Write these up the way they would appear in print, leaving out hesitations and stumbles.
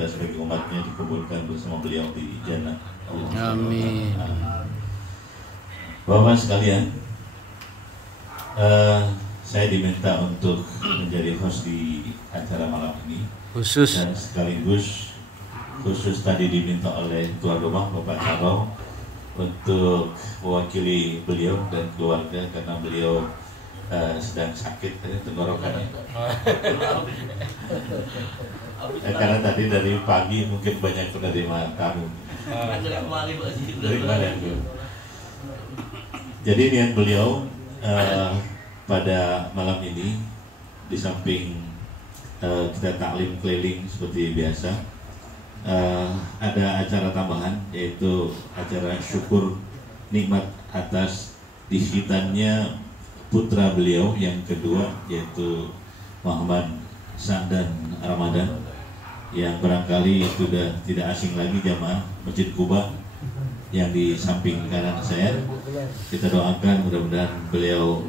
kita sebagai umatnya dikumpulkan bersama beliau di jannah. Amin. Bapak sekalian, saya diminta untuk menjadi host di acara malam ini Khusus. dan sekaligus khusus tadi diminta oleh tuan rumah Bapak Caro untuk mewakili beliau dan keluarga karena beliau sedang sakit tenggorokannya. Karena tadi dari pagi mungkin banyak penerima tamu. Dari mana itu? Jadi niat beliau pada malam ini di samping kita taklim keliling seperti biasa, ada acara tambahan yaitu acara syukur nikmat atas dihitannya putra beliau yang kedua yaitu Muhammad Sa'dan Ramadan yang barangkali sudah tidak asing lagi jamaah Masjid Kuba yang di samping kanan saya. Kita doakan mudah-mudahan beliau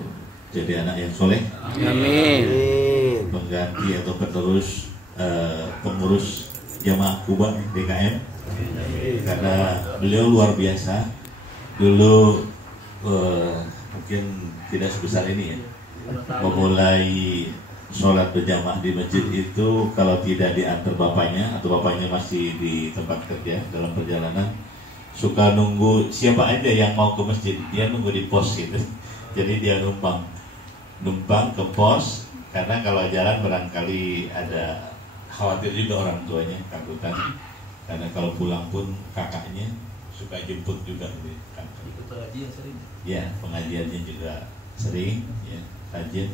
jadi anak yang soleh. Amin. Pengganti atau penerus pengurus jamaah Kuba DKM. Karena beliau luar biasa. Dulu mungkin tidak sebesar ini ya. Memulai sholat berjamaah di masjid itu kalau tidak diantar bapaknya atau bapaknya masih di tempat kerja dalam perjalanan, suka nunggu siapa aja yang mau ke masjid, dia nunggu di pos gitu. Jadi dia numpang ke pos karena kalau jalan barangkali ada khawatir juga orang tuanya takutan. Karena kalau pulang pun kakaknya suka jemput juga gitu. Ikut pengajian sering. Ya, pengajiannya juga sering ya, rajin.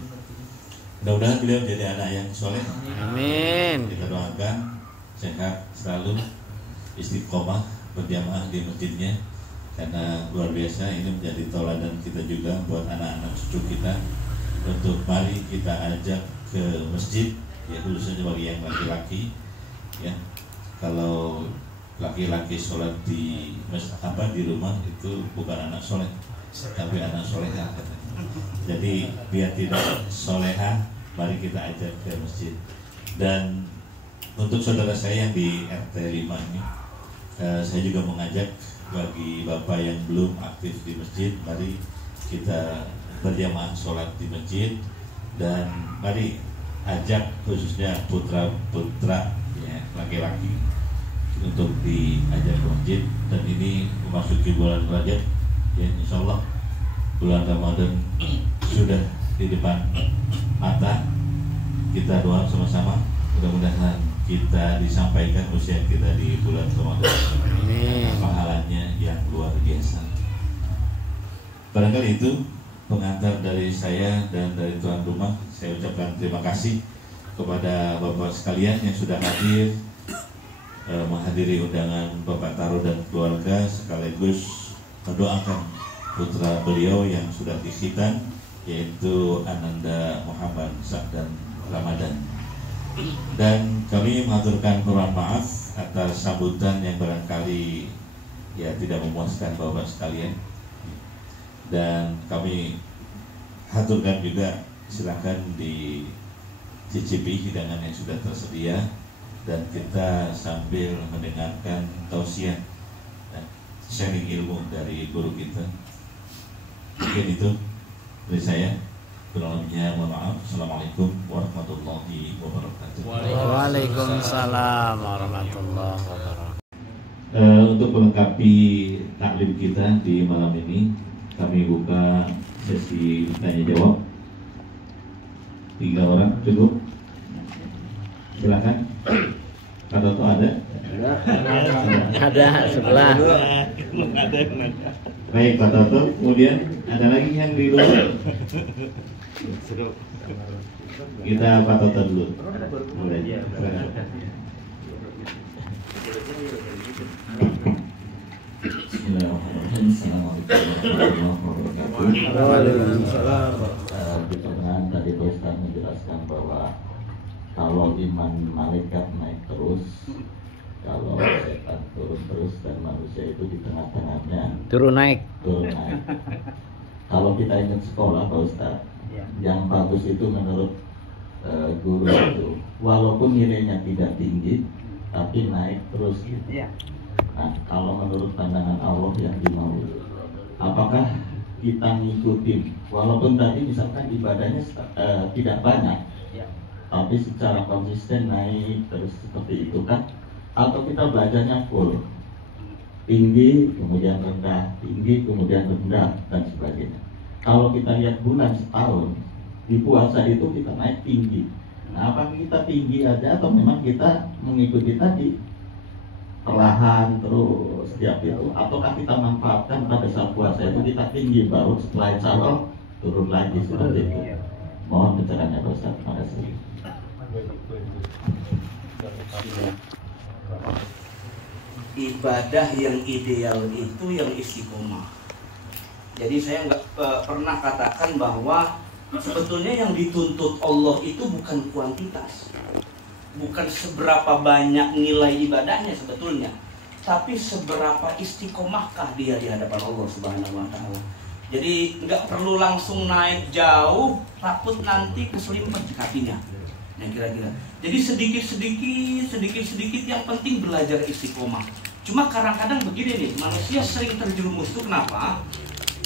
Mudah-mudahan beliau jadi anak yang soleh. Amin. Kita doakan sehat selalu, istiqomah berjamaah di masjidnya karena luar biasa. Ini menjadi tauladan kita juga buat anak-anak cucu kita untuk mari kita ajak ke masjid ya, khususnya bagi yang laki-laki ya. Kalau laki-laki sholat di di rumah itu bukan anak soleh tapi anak soleha katanya. Jadi biar tidak soleha, mari kita ajak ke masjid. Dan untuk saudara saya yang di RT 5 ini, saya juga mengajak bagi bapak yang belum aktif di masjid, mari kita berjamaah sholat di masjid. Dan mari ajak khususnya putra-putra ya, laki-laki untuk diajak ke masjid. Dan ini memasuki bulan Rajab ya, insya Allah bulan Ramadan sudah di depan mata. Kita doa sama-sama mudah-mudahan kita disampaikan usia kita di bulan Ramadan. Pahalanya yang luar biasa. Barangkali itu pengantar dari saya dan dari tuan rumah. Saya ucapkan terima kasih kepada bapak sekalian yang sudah hadir menghadiri undangan Bapak Taro dan keluarga, sekaligus mendoakan putra beliau yang sudah dikhitan yaitu Ananda Muhammad Sa'dan Ramadan. Dan kami mengaturkan permohonan maaf atas sambutan yang barangkali ya tidak memuaskan bapak sekalian. Dan kami haturkan juga silakan dicicipi hidangan yang sudah tersedia dan kita sambil mendengarkan tausiah dan sharing ilmu dari guru kita. Mungkin itu dari saya. Kurang lebihnya mohon maaf. Assalamualaikum warahmatullahi wabarakatuh. Waalaikumsalam warahmatullahi wabarakatuh. Untuk melengkapi taklim kita di malam ini, kami buka sesi tanya jawab. 3 orang cukup. Silakan. Pak Toto ada? Ada sebelah. Baik Pak Toto. Kemudian ada lagi yang di luar. Kita Pak Toto dulu. Mulai. Bismillahirrahmanirrahim. Assalamualaikum warahmatullahi wabarakatuh. Waalaikumsalam. Di pertengahan tadi Pak Ustaz menjelaskan bahwa kalau iman malaikat naik terus, kalau setan turun terus, dan manusia itu di tengah-tengahnya Turun naik. turun naik. Kalau kita ingat sekolah Pak Ustaz, yang bagus itu menurut guru itu, walaupun nilainya tidak tinggi, tapi naik terus gitu. Nah, kalau menurut pandangan Allah yang dimau, apakah kita ngikutin walaupun tadi misalkan ibadahnya tidak banyak, tapi secara konsisten naik terus seperti itu kan, atau kita belajarnya full tinggi kemudian rendah, tinggi kemudian rendah dan sebagainya. Kalau kita lihat bulan setahun di puasa itu kita naik tinggi. Nah, apakah kita tinggi aja atau memang kita mengikuti tadi perlahan terus setiap itu, ataukah kita manfaatkan pada saat puasa itu kita tinggi baru setelah insya Allah turun lagi seperti itu. Mohon pencerahannya Pak Ustaz. Terima kasih. Ibadah yang ideal itu yang istiqomah. Jadi saya nggak pernah katakan bahwa sebetulnya yang dituntut Allah itu bukan kuantitas, bukan seberapa banyak nilai ibadahnya sebetulnya, tapi seberapa istiqomahkah dia di hadapan Allah Subhanahu wa Ta'ala. Jadi nggak perlu langsung naik jauh, takut nanti keselimpet kakinya. Nah kira-kira. Jadi sedikit yang penting belajar istiqomah. Cuma kadang-kadang begini nih, manusia sering terjerumus itu kenapa?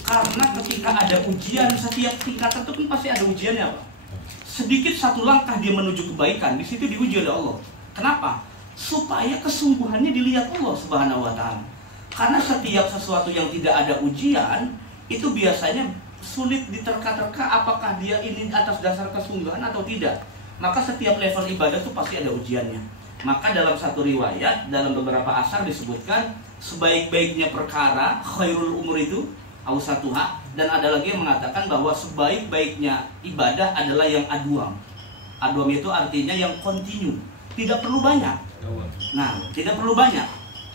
Karena ketika ada ujian, setiap tingkatan itu kan pasti ada ujiannya, Pak. Sedikit satu langkah dia menuju kebaikan, di situ diuji oleh Allah. Kenapa? Supaya kesungguhannya dilihat Allah Subhanahu wa Ta'ala. Karena setiap sesuatu yang tidak ada ujian itu biasanya sulit diterka-terka apakah dia ini atas dasar kesungguhan atau tidak. Maka setiap level ibadah itu pasti ada ujiannya. Maka dalam satu riwayat, dalam beberapa asar disebutkan sebaik-baiknya perkara khairul umur itu awsatuha, dan ada lagi yang mengatakan bahwa sebaik-baiknya ibadah adalah yang adwam. Adwam itu artinya yang kontinu, tidak perlu banyak. Nah, tidak perlu banyak.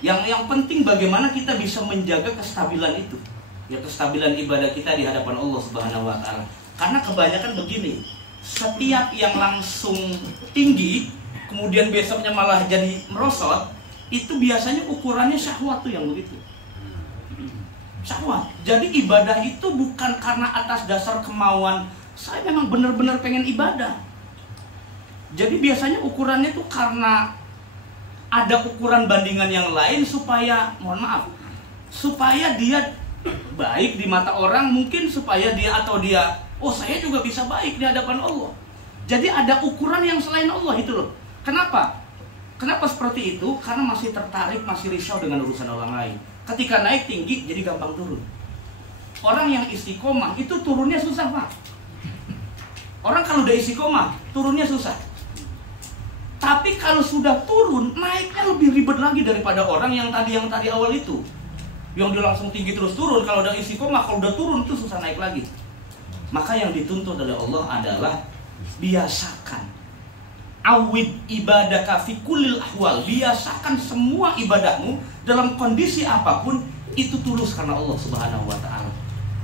Yang penting bagaimana kita bisa menjaga kestabilan itu. Ya, kestabilan ibadah kita di hadapan Allah Subhanahu wa Ta'ala. Karena kebanyakan begini, setiap yang langsung tinggi kemudian besoknya malah jadi merosot, itu biasanya ukurannya syahwat tuh yang begitu. Syahwat. Jadi ibadah itu bukan karena atas dasar kemauan saya memang benar-benar pengen ibadah. Jadi biasanya ukurannya tuh karena ada ukuran bandingan yang lain supaya, mohon maaf, supaya dia baik di mata orang, mungkin supaya dia oh saya juga bisa baik di hadapan Allah. Jadi ada ukuran yang selain Allah itu loh. Kenapa? Kenapa seperti itu? Karena masih tertarik, masih risau dengan urusan orang lain. Ketika naik tinggi, jadi gampang turun. Orang yang istiqomah itu turunnya susah, Pak. Orang kalau udah istiqomah, turunnya susah. Tapi kalau sudah turun, naiknya lebih ribet lagi daripada orang yang tadi awal itu. Yang dia langsung tinggi terus turun. Kalau udah istiqomah, kalau udah turun itu susah naik lagi. Maka yang dituntut oleh Allah adalah biasakan. Awid ibadaka fi kulil ahwal. Biasakan semua ibadahmu dalam kondisi apapun itu tulus karena Allah Subhanahu wa Ta'ala.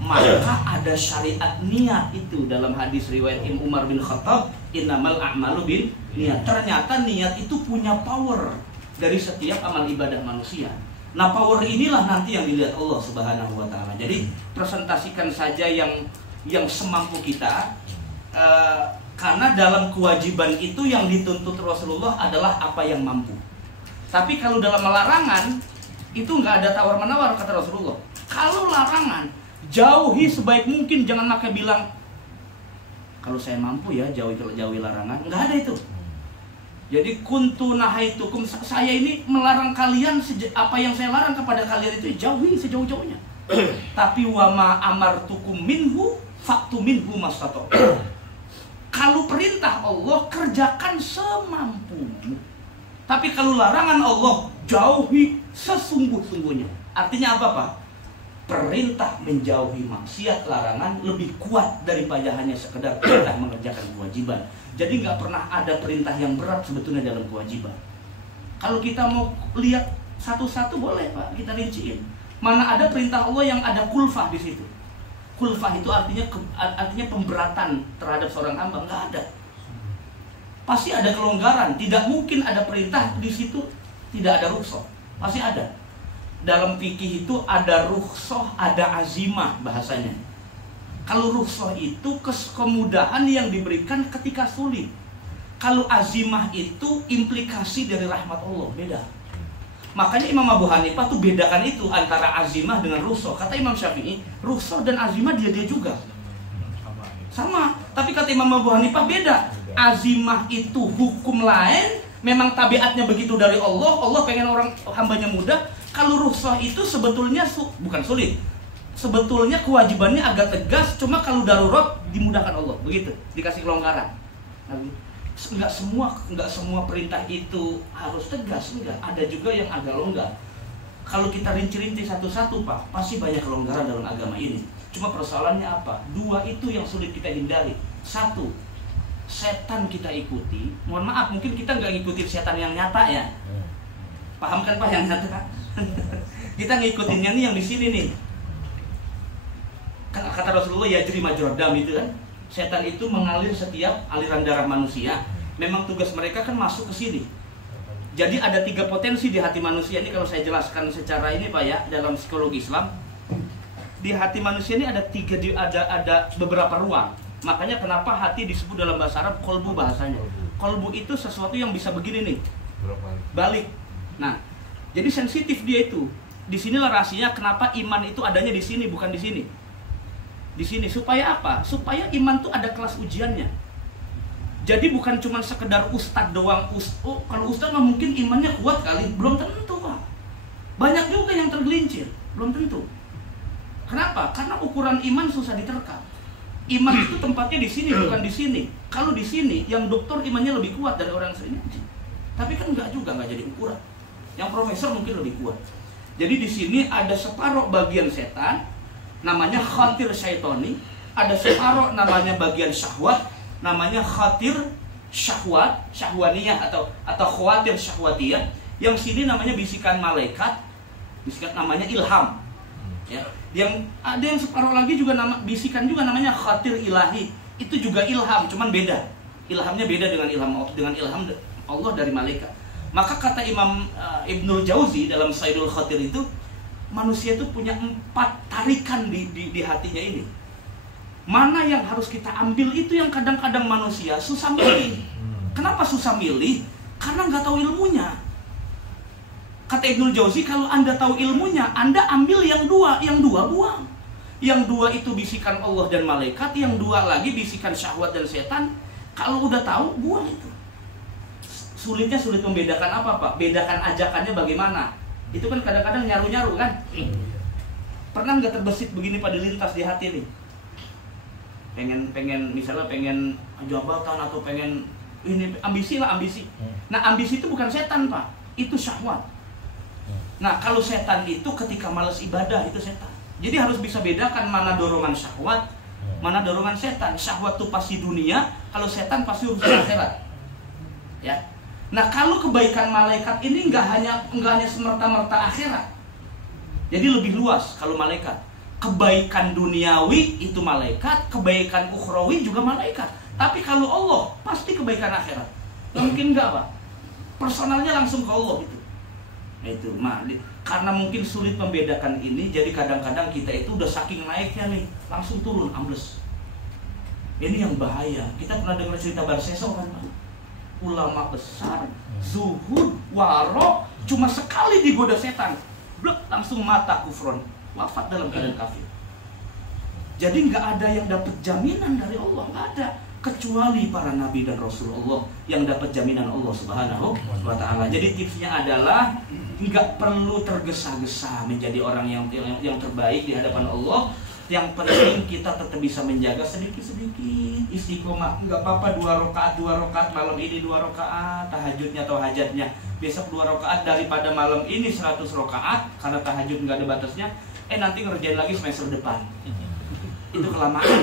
Maka ada syariat niat itu dalam hadis riwayat Umar bin Khattab, innamal a'malu bin niat. Ternyata niat itu punya power dari setiap amal ibadah manusia. Nah, power inilah nanti yang dilihat Allah Subhanahu wa Ta'ala. Jadi presentasikan saja yang semampu kita, karena dalam kewajiban itu yang dituntut Rasulullah adalah apa yang mampu. Tapi kalau dalam larangan itu nggak ada tawar-menawar kata Rasulullah. Kalau larangan, jauhi sebaik mungkin, jangan pakai bilang kalau saya mampu ya jauhi larangan. Nggak ada itu. Jadi kuntu nahaitukum, saya ini melarang kalian apa yang saya larang kepada kalian itu jauhi sejauh-jauhnya. Tapi wama amartukum minhu faktu minhu mastata'tum. Kalau perintah Allah kerjakan semampumu. Tapi kalau larangan Allah jauhi sesungguh-sungguhnya. Artinya apa, Pak? Perintah menjauhi maksiat, larangan lebih kuat daripada hanya sekedar perintah mengerjakan kewajiban. Jadi nggak pernah ada perintah yang berat sebetulnya dalam kewajiban. Kalau kita mau lihat satu-satu boleh, Pak, kita rinciin. Mana ada perintah Allah yang ada kulfah di situ. Kulfah itu artinya pemberatan terhadap seorang hamba, nggak ada. Pasti ada kelonggaran. Tidak mungkin ada perintah di situ tidak ada rukhsah. Pasti ada. Dalam fikih itu ada rukhsah, ada azimah bahasanya. Kalau rukhsah itu kemudahan yang diberikan ketika sulit. Kalau azimah itu implikasi dari rahmat Allah, beda. Makanya Imam Abu Hanifah tuh bedakan itu antara azimah dengan rukhsah. Kata Imam Syafi'i, rukhsah dan azimah dia juga sama. Tapi kata Imam Abu Hanifah beda. Azimah itu hukum lain, memang tabiatnya begitu dari Allah. Allah pengen orang hambanya mudah. Kalau rukhsah itu sebetulnya bukan sulit. Sebetulnya kewajibannya agak tegas, cuma kalau darurat dimudahkan Allah, begitu, dikasih kelonggaran. Enggak semua perintah itu harus tegas, enggak. Ada juga yang agak longgar. Kalau kita rinci-rinci satu-satu, Pak, pasti banyak kelonggaran dalam agama ini. Cuma persoalannya apa? Dua itu yang sulit kita hindari. Satu, setan kita ikuti. Mohon maaf, mungkin kita nggak ngikutin setan yang nyata ya. Paham kan Pak yang nyata? Kita ngikutinnya nih yang di sini nih. Kan kata Rasulullah, yajri majrad dam itu kan. Setan itu mengalir setiap aliran darah manusia. Memang tugas mereka kan masuk ke sini. Jadi ada 3 potensi di hati manusia ini, kalau saya jelaskan secara ini Pak ya, dalam psikologi Islam. Di hati manusia ini ada beberapa ruang. Makanya kenapa hati disebut dalam bahasa Arab kolbu bahasanya. Kolbu itu sesuatu yang bisa begini nih, balik. Nah, jadi sensitif dia itu. Disinilah rahasianya kenapa iman itu adanya di sini bukan di sini. Di sini supaya apa? Supaya iman tuh ada kelas ujiannya. Jadi bukan cuma sekedar ustadz doang. Kalau ustadz mah mungkin imannya kuat kali, belum tentu Pak. Banyak juga yang tergelincir, belum tentu. Kenapa? Karena ukuran iman susah diterka. Iman itu tempatnya di sini bukan di sini. Kalau di sini yang dokter imannya lebih kuat dari orang sering ngaji. Tapi kan enggak jadi ukuran. Yang profesor mungkin lebih kuat. Jadi di sini ada separuh bagian setan, namanya khatir syaitoni, ada separuh namanya bagian syahwat, namanya khatir syahwaniyah atau khawatir syahwatiyah. Yang sini namanya bisikan malaikat, bisikan namanya ilham. Ya, yang ada yang separuh lagi juga bisikan juga namanya khatir ilahi. Itu juga ilham, cuman beda. Ilhamnya beda dengan ilham Allah dari malaikat. Maka kata Imam Ibnul Jauzi dalam Saidul Khatir itu, manusia itu punya 4 tarikan di hatinya ini. Mana yang harus kita ambil itu yang kadang-kadang manusia susah milih. Kenapa susah milih? Karena nggak tahu ilmunya. Kata Ibnul Jauzi, kalau Anda tahu ilmunya, Anda ambil yang 2 buang. Yang 2 itu bisikan Allah dan malaikat, yang 2 lagi bisikan syahwat dan setan. Kalau udah tahu, buang itu. Sulit membedakan apa Pak? Bedakan ajakannya bagaimana? Itu kan kadang-kadang nyaru-nyaru kan? Pernah nggak terbesit begini pada lintas di hati nih? Misalnya pengen jabatan atau pengen ini, ambisi. Nah, ambisi itu bukan setan Pak, itu syahwat. Nah, kalau setan itu ketika malas ibadah itu setan. Jadi harus bisa bedakan mana dorongan syahwat, mana dorongan setan. Syahwat itu pasti dunia, kalau setan pasti urusan akhirat. Ya. Nah, kalau kebaikan malaikat ini nggak hanya semerta-merta akhirat. Jadi lebih luas kalau malaikat. Kebaikan duniawi itu malaikat, kebaikan ukhrawi juga malaikat. Tapi kalau Allah pasti kebaikan akhirat. Nggak mungkin nggak Pak. Personalnya langsung ke Allah itu. Nah, itu karena mungkin sulit membedakan ini, jadi kadang-kadang kita itu udah saking naiknya nih, langsung turun ambles. Ini yang bahaya. Kita pernah dengar cerita Barseso kan Pak? Ulama besar, zuhud, waro, cuma sekali digoda setan, blek, langsung mata kufron, wafat dalam keadaan kafir. Jadi nggak ada yang dapat jaminan dari Allah, nggak ada, kecuali para nabi dan rasulullah yang dapat jaminan Allah Subhanahu wa Ta'ala. Jadi tipsnya adalah nggak perlu tergesa-gesa menjadi orang yang terbaik di hadapan Allah. Yang penting kita tetap bisa menjaga sedikit-sedikit istiqomah. Nggak apa-apa 2 rakaat malam ini 2 rakaat tahajudnya atau hajatnya, besok 2 rakaat daripada malam ini 100 rakaat karena tahajud nggak ada batasnya. Nanti ngerjain lagi semester depan. Itu kelamaan.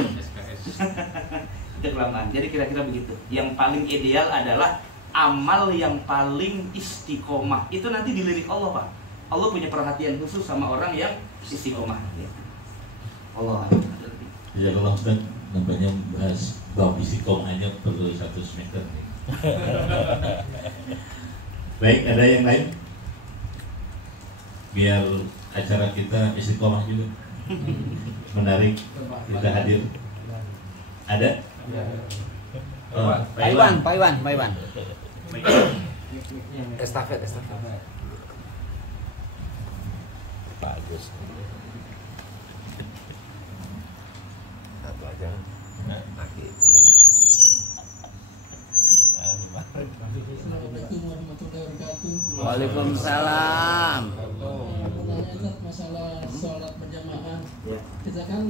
Itu kelamaan. Jadi kira-kira begitu. Yang paling ideal adalah amal yang paling istiqomah. Itu nanti dilirik Allah Pak. Allah punya perhatian khusus sama orang yang istiqomah. Allah. Ya kalau Ustaz nampaknya bahas bab istiqomahnya perlu 1 semester nih. Baik, ada yang lain? Biar acara kita istiqomah juga. Menarik kita hadir. Ada? Pak Iwan. Estafet. Bagus. Satu aja. Lagi. Assalamualaikum warahmatullahi wabarakatuh. Waalaikumsalam. Pertanyaan masalah sholat berjamaah. Kita kan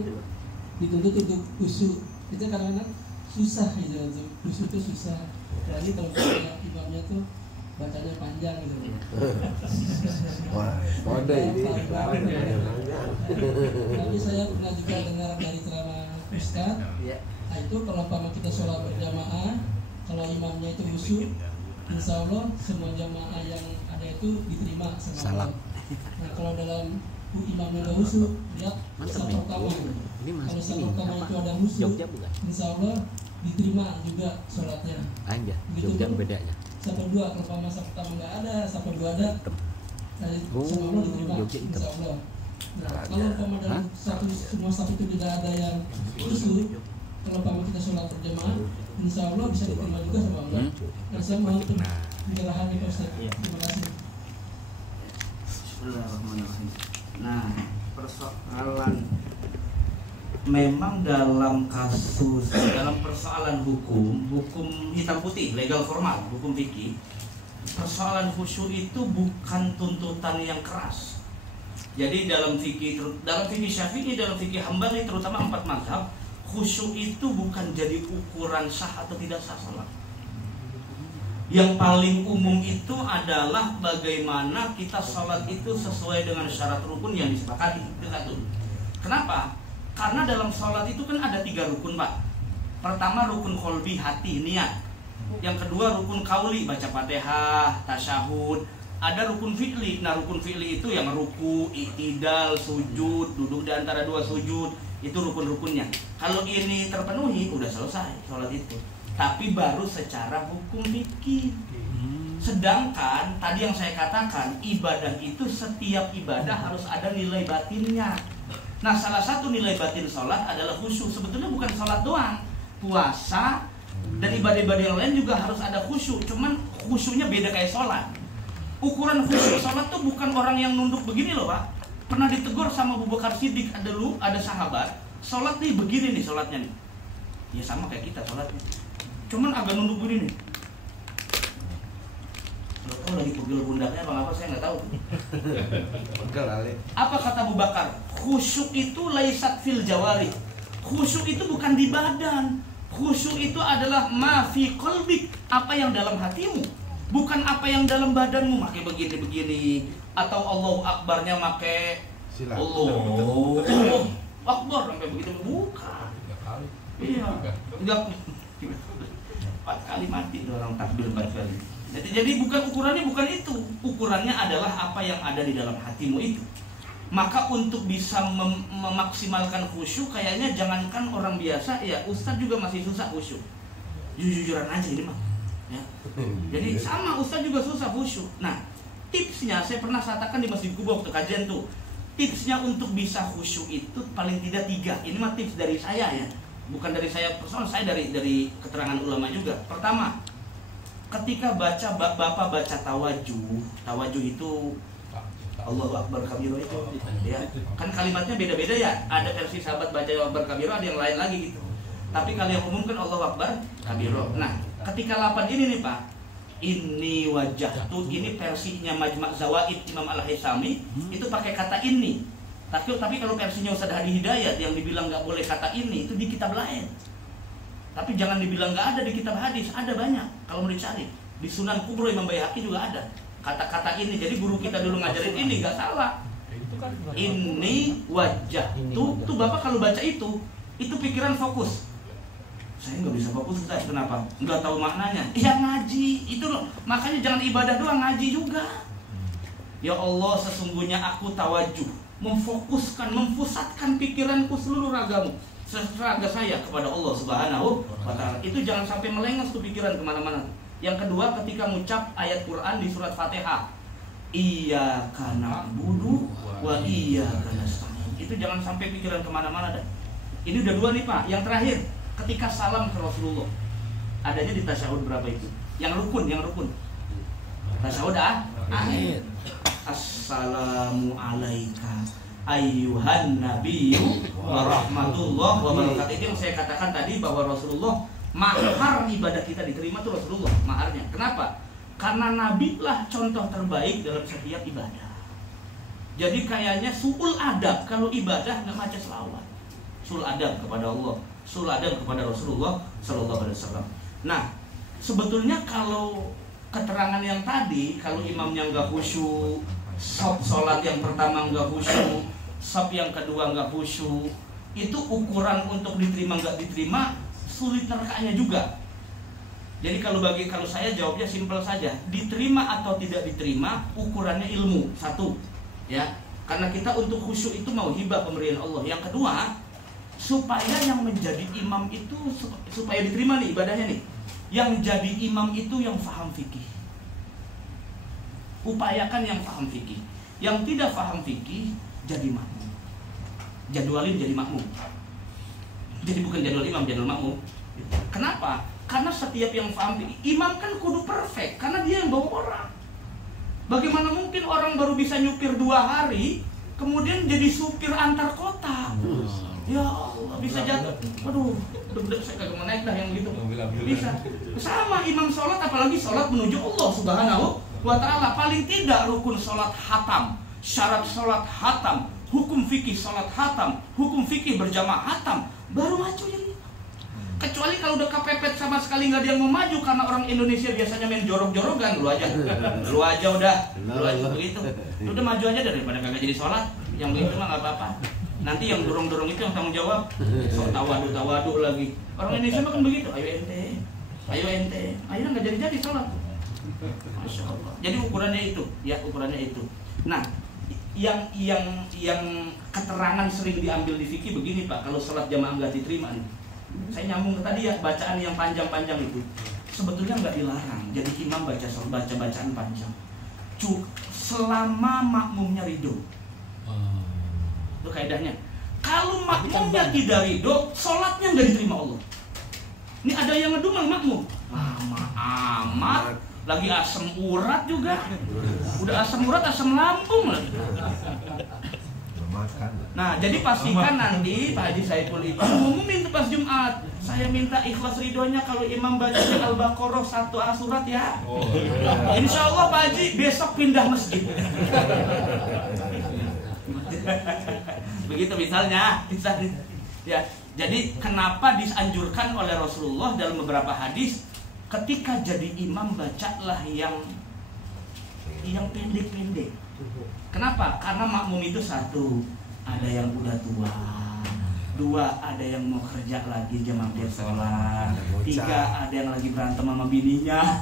dituntut untuk khusyuk. Kita kadang-kadang susah gitu untuk khusyuk itu susah. Apalagi kalau imamnya tuh bacanya panjang gitu. Wah, kode ini. Tapi saya pernah juga dengar dari ceramah Ustaz. Nah itu kalau kita sholat berjamaah, kalau imamnya itu khusyuk, insya Allah semua jamaah yang ada itu diterima sama Allah. Nah kalau dalam imamnya nggak khusyuk, lihat satu pertama. Kalau satu pertama itu ada khusyuk, insya Allah diterima juga sholatnya. Begitu pun satu dua, kalau masa pertama nggak ada, satu dua ada, sama Allah diterima insya Allah. Nah kalau dalam semua satu itu tidak ada yang khusyuk, kalau kita sholat berjamaah, insya Allah bisa diterima juga sama Allah. Dan saya mohon untuk pencerahan nih Pak Ustaz. Terima kasih. Bismillahirrahmanirrahim. Nah, persoalan memang dalam persoalan hukum hitam putih, legal formal, hukum fikih, persoalan khusyuk itu bukan tuntutan yang keras. Jadi dalam fikih Syafi'i, dalam fikih Hambali, terutama 4 mazhab, khusyuk itu bukan jadi ukuran sah atau tidak sah salat. Yang paling umum itu adalah bagaimana kita salat itu sesuai dengan syarat rukun yang disepakati. Itu satu. Kenapa? Karena dalam salat itu kan ada 3 rukun, Pak. Pertama rukun qalbi, hati, niat. Yang kedua rukun qauli, baca Fatihah, tasyahud. Ada rukun fi'li. Nah, rukun fi'li itu yang ruku, i'tidal, sujud, duduk di antara 2 sujud. Itu rukun-rukunnya. Kalau ini terpenuhi, udah selesai sholat itu. Tapi baru secara hukum fikih. Sedangkan tadi yang saya katakan, ibadah itu setiap ibadah harus ada nilai batinnya. Nah, salah satu nilai batin sholat adalah khusyuk. Sebetulnya bukan sholat doang, puasa dan ibadah-ibadah yang lain juga harus ada khusyuk. Cuman khusyuknya beda kayak sholat. Ukuran khusyuk sholat tuh bukan orang yang nunduk begini loh, Pak. Pernah ditegur sama Abu Bakar Siddiq, ada sahabat, sholat nih begini nih sholatnya nih. Ya sama kayak kita sholatnya, cuman agak nunduk begini nih. Kalau lagi pegel pundaknya apa saya nggak tahu. Apa kata Abu Bakar? Khusyuk itu laisat fil jawari. Khusyuk itu bukan di badan. Khusyuk itu adalah ma fi qalbik, apa yang dalam hatimu, bukan apa yang dalam badanmu. Makai begini-begini. Atau Allahu Akbarnya make Allahu Akbar sampai begitu, bukan. Iya, enggak 4 kali mati orang takbir 4 kali. Jadi ukurannya bukan itu. Ukurannya adalah apa yang ada di dalam hatimu itu. Maka untuk bisa memaksimalkan khusyuk, kayaknya jangankan orang biasa, ya Ustadz juga masih susah khusyuk. Jujur-jujuran aja ini mah. Ya. Jadi sama Ustadz juga susah khusyuk. Nah, tipsnya saya pernah katakan di Masjid Kuba waktu kajian tuh, tipsnya untuk bisa khusyuk itu paling tidak 3. Ini mah tips dari saya ya, bukan dari saya personal, saya dari keterangan ulama juga. Pertama, ketika bapak baca tawajuh itu Allahu Akbar kabiro itu ya, kan kalimatnya beda-beda ya, ada versi sahabat baca Allahu Akbar kabiro, ada yang lain lagi gitu. Tapi kalau yang umum kan Allahu Akbar kabiro. Nah, ketika lapan ini nih Pak, ini wajah tuh, ini versinya Majma' Zawaid Imam Al-Haisami itu pakai kata ini. Tapi kalau versinya Ustaz Hadi Hidayat yang dibilang nggak boleh kata ini itu di kitab lain. Tapi jangan dibilang nggak ada di kitab hadis, ada banyak kalau mau dicari. Di Sunan Kubro Imam Baihaqi juga ada kata-kata ini. Jadi guru kita dulu ngajarin ini nggak salah. Ini wajah tuh Bapak kalau baca itu pikiran fokus. Saya nggak bisa fokus, Ustaz. Kenapa? Nggak tahu maknanya. Ya ngaji itu loh. Makanya jangan ibadah doang, ngaji juga. Ya Allah, sesungguhnya aku tawajuh, memfokuskan, mempusatkan pikiranku seluruh ragamu, raga saya kepada Allah Subhanahu wa Ta'ala. Itu jangan sampai melengos tuh pikiran kemana-mana. Yang kedua, ketika mengucap ayat Quran di surat Fatihah, Iyyaka na'budu wa iyyaka nasta'in, itu jangan sampai pikiran kemana-mana dah. Ini udah 2 nih Pak. Yang terakhir, ketika salam ke Rasulullah, Adanya di tasyahud berapa itu? Yang rukun. Tasyahud akhir. Assalamu alaika ayyuhan nabiyyu wa rahmatullah wa barakatuh. Itu yang saya katakan tadi bahwa Rasulullah mahar ibadah kita diterima tuh Rasulullah maharnya. Kenapa? Karena Nabi lah contoh terbaik dalam setiap ibadah. Jadi kayaknya suul adab kalau ibadah nggak baca selawat. Suul adab kepada Allah, suul adab kepada Rasulullah Sallallahu Alaihi Wasallam. Nah, sebetulnya kalau keterangan yang tadi, kalau imamnya nggak khusyuk, sholat yang pertama nggak khusyuk, saf yang kedua nggak khusyuk, itu ukuran untuk diterima nggak diterima sulit nerkanya juga. Jadi kalau saya jawabnya simpel saja, diterima atau tidak diterima ukurannya ilmu satu, ya. Karena kita untuk khusyuk itu mau hibah pemberian Allah. Yang kedua, supaya yang menjadi imam itu supaya diterima nih ibadahnya nih, yang jadi imam itu yang paham fikih. Upayakan yang paham fikih. Yang tidak paham fikih jadi makmum. Jadwalin jadi makmum. Jadi bukan jadwal imam, jadwal makmum. Kenapa? Karena setiap yang paham fikih, imam kan kudu perfect karena dia yang bawa orang. Bagaimana mungkin orang baru bisa nyupir 2 hari kemudian jadi supir antar kota? Ya Allah, bisa jatuh. Waduh, deg-deg saya kagak mau naik dah yang gitu. Bisa. Sama imam sholat, apalagi sholat menuju Allah Subhanahu wa ta'ala. Paling tidak rukun sholat hatam, syarat sholat hatam, hukum fikih sholat hatam, hukum fikih berjamaah hatam, baru maju yang itu. Kecuali kalau udah kepepet sama sekali nggak ada yang mau maju karena orang Indonesia biasanya main jorok-jorokan, lu aja udah begitu. Udah maju aja daripada kagak jadi sholat. Yang begitu mah nggak apa-apa. Nanti yang dorong-dorong itu yang tanggung jawab. So tawadu lagi. Orang Indonesia mah kan begitu. Ayo ente. Ayo nggak jadi sholat. Masya Allah. Jadi ukurannya itu, ya ukurannya itu. Nah, yang keterangan sering diambil di fikih begini Pak. Kalau sholat jamaah nggak diterima nih. Saya nyambung ke tadi ya, bacaan yang panjang-panjang itu sebetulnya nggak dilarang. Jadi imam baca bacaan panjang. Selama makmumnya ridho. Itu kaidahnya. Kalau makmumnya tidak ridho, sholatnya nggak diterima Allah. Ini ada yang ngedumel makmum, lama amat, lagi asam urat juga. Udah asam urat, asam lambung lagi. Nah, jadi pastikan nanti Pak Haji Saiful Iqbal ngumumin tuh pas Jumat. Saya minta ikhlas ridhonya kalau imam baca Al-Baqarah 1 surat ya. Insya Allah Pak Haji besok pindah masjid. Begitu misalnya ya. Jadi kenapa dianjurkan oleh Rasulullah dalam beberapa hadis ketika jadi imam bacalah yang pendek-pendek. Kenapa? Karena makmum itu satu, ada yang udah tua, 2 ada yang mau kerja lagi jam mampir sholat, 3 ada yang lagi berantem sama bininya,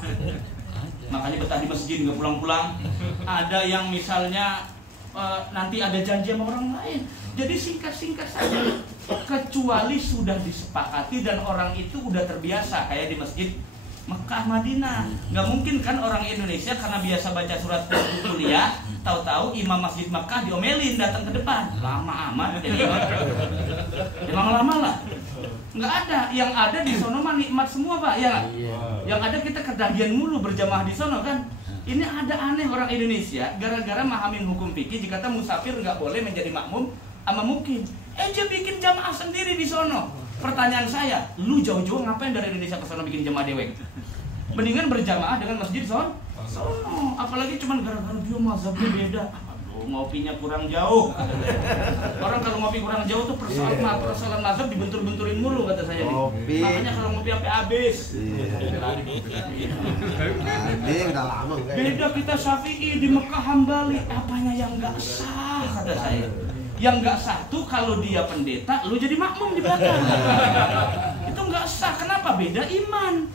makanya betah di masjid nggak pulang-pulang, ada yang misalnya nanti ada janji sama orang lain. Jadi singkat-singkat saja, kecuali sudah disepakati dan orang itu udah terbiasa kayak di masjid Mekah Madinah. Nggak mungkin kan orang Indonesia karena biasa baca surat kuliah, tahu-tahu imam masjid Mekah diomelin datang ke depan, lama amat jadi emang lama lah. Nggak ada, yang ada di sono mah nikmat semua Pak ya. Yang ada kita kedagian mulu berjamaah di sono kan. Ini ada aneh orang Indonesia gara-gara mahamin hukum fikih jika kata musafir nggak boleh menjadi makmum sama mukim. Dia bikin jamaah sendiri di sono. Pertanyaan saya, lu jauh-jauh ngapain dari Indonesia ke sono bikin jamaah dewek? Mendingan berjamaah dengan masjid sono. Apalagi cuman gara-gara dia mazhabnya beda. Aduh, ngopinya kurang jauh. Orang kalau ngopi kurang jauh tuh persoalan mazhab dibentur-benturin mulu kata saya nih. Makanya kalau ngopi sampai habis. Beda kita Syafi'i di Mekah Hambali, apanya yang nggak sah kata saya. Yang nggak sah tuh kalau dia pendeta, lu jadi makmum di belakang. Itu nggak sah. Kenapa? Beda iman.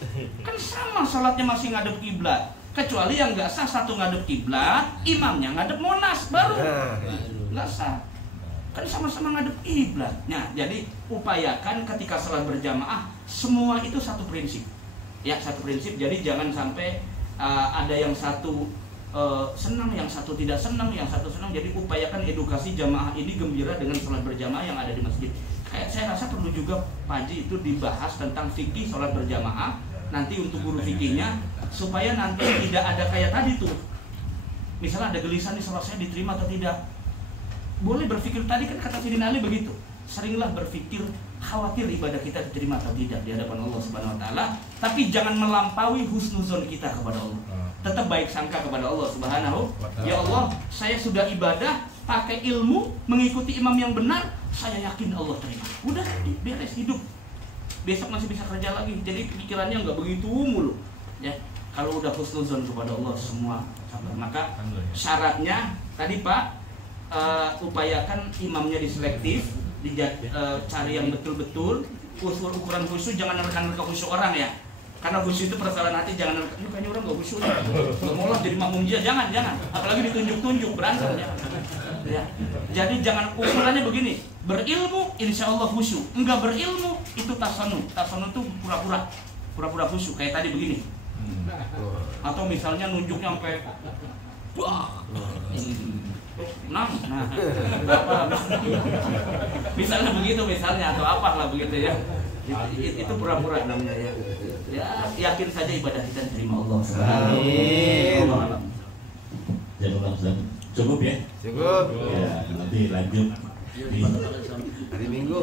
Kan sama sholatnya masih ngadep kiblat. Kecuali yang nggak sah satu ngadep kiblat, imamnya ngadep Monas baru nggak sah. Kan sama-sama ngadep kiblat. Nah, jadi upayakan ketika sholat berjamaah semua itu satu prinsip. Ya, satu prinsip. Jadi jangan sampai ada yang satu senang, yang satu tidak senang, yang satu senang. Jadi upayakan edukasi jamaah ini gembira dengan sholat berjamaah yang ada di masjid. Kayak saya rasa perlu juga Pak Haji itu dibahas tentang fikih sholat berjamaah nanti untuk guru fikihnya, supaya nanti tidak ada kayak tadi tuh. Misalnya ada gelisah nih, salat saya diterima atau tidak. Boleh berpikir, tadi kan kata Sayyidina Ali begitu. Seringlah berpikir, khawatir ibadah kita diterima atau tidak di hadapan Allah Subhanahu wa taala, tapi jangan melampaui husnuzon kita kepada Allah. Tetap baik sangka kepada Allah Subhanahu. Ya Allah, saya sudah ibadah pakai ilmu, mengikuti imam yang benar, saya yakin Allah terima. Udah, beres hidup. Besok masih bisa kerja lagi. Jadi pikirannya nggak begitu mulu. Ya, kalau udah husnuzon kepada Allah semua sabar. Maka syaratnya tadi Pak, upayakan imamnya diselektif, cari yang betul-betul. Ukuran khusyuk jangan nerka-nerka khusyuk orang ya. Karena khusyuk itu persoalan hati, jangan nerka. Ini kayaknya orang nggak khusyuk, nggak mau lah jadi makmum dia, jangan. Apalagi ditunjuk-tunjuk berantem ya. Ya. Jadi jangan, ukurannya begini, berilmu insya Allah khusyuk, enggak berilmu itu tasanu itu pura-pura khusyuk kayak tadi begini. Atau misalnya nunjuknya sampai nah misalnya begitu atau apalah begitu ya. Itu pura-pura namanya ya. Ya, yakin saja ibadah kita diterima Allah. Amin. Cukup ya? Cukup. Ya, nanti lanjut di hari Minggu.